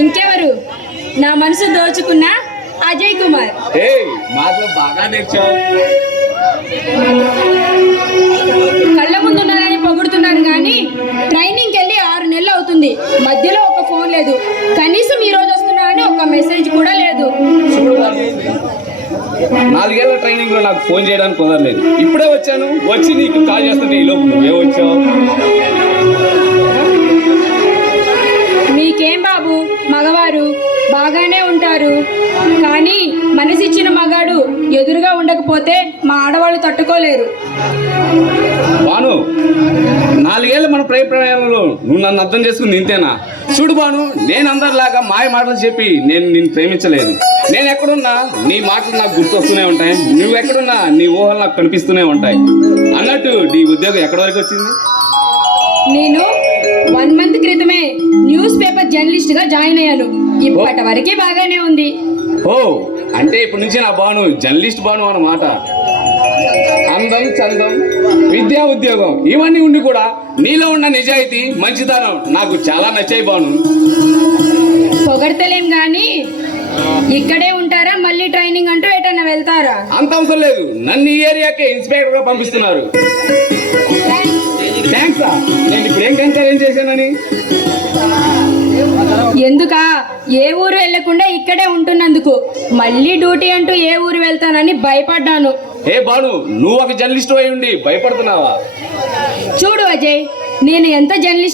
ఇంకెవరు? నా మనసు దోచుకున్న అజయ్ కుమార్. మాతో బాగా నేర్చావు. కళ్ళ ముందున్నారని పొగుడుతున్నారు కానీ ట్రైనింగ్కి వెళ్ళి ఆరు నెలలు అవుతుంది. మధ్యలో ఒక ఫోన్ లేదు. కనీసం ఈ రోజు వస్తున్నారని ఒక మెసేజ్ కూడా లేదు. నాలుగేళ్ళ ట్రైనింగ్లో నాకు ఫోన్ చేయడానికి కుదరలేదు. ఇప్పుడే వచ్చాను. వచ్చి నీకు కాల్ చేస్తుంటే ఈ లోపు నువ్వే వచ్చావు. ఉంటారు కానీ మనసిచ్చిన మగాడు ఎదురుగా ఉండకపోతే మా ఆడవాళ్ళు తట్టుకోలేరు. బాను నాలుగేళ్ళ మన ప్రేమ ప్రయాణంలో నువ్వు నన్ను అర్థం చేసుకుని ఇంతేనా చూడు బాను నేను అందరిలాగా మాయ మాటలు చెప్పి నేను నిన్ను ప్రేమించలేదు నేను ఎక్కడున్నా నీ మాటలు నాకు గుర్తొస్తూనే ఉంటాయి. నువ్వు ఎక్కడున్నా నీ ఊహలు నాకు కనిపిస్తూనే ఉంటాయి. అన్నట్టు నీ ఉద్యోగం ఎక్కడి వరకు వచ్చింది? నేను వన్ మంత్ జర్నలిస్ట్గా జాయిన్ అయ్యాను. ఇప్పటి వరకే బాగానే ఉంది. ఓ అంటే ఇప్పటి నుంచి నా బాను జర్నలిస్ట్ బాను అన్నమాట. అందం చందం విద్యా ఉద్యోగం ఇవన్నీ ఉండి కూడా నీలో ఉన్న నిజాయితీ మంచితనం నాకు చాలా నచ్చాయి బాను పొగడతలేం గాని ఇక్కడే ఉంటారా మళ్ళీ ట్రైనింగ్ అంటూ ఎటన్నా వెళ్తారా? అంత అవసరం లేదు. నన్ను ఈ ఏరియాకే ఇన్స్పెక్టర్గా పంపిస్తున్నారు. థ్యాంక్స్ నేను ఇప్పుడు ఏం కంకర్ ఏం చేశానని? ఎందుకా? ఏ ఊరు వెళ్ళకుండా ఇక్కడే ఉంటున్నందుకు. మళ్ళీ డ్యూటీ అంటూ ఏ ఊరు వెళ్తానని భయపడ్డాను. ఏ బాను నువ్వు ఒక జర్నలిస్ట్ అయి ఉండి భయపడుతున్నావా? చూడు అజయ్ నేను ఎంత జర్నలిస్ట్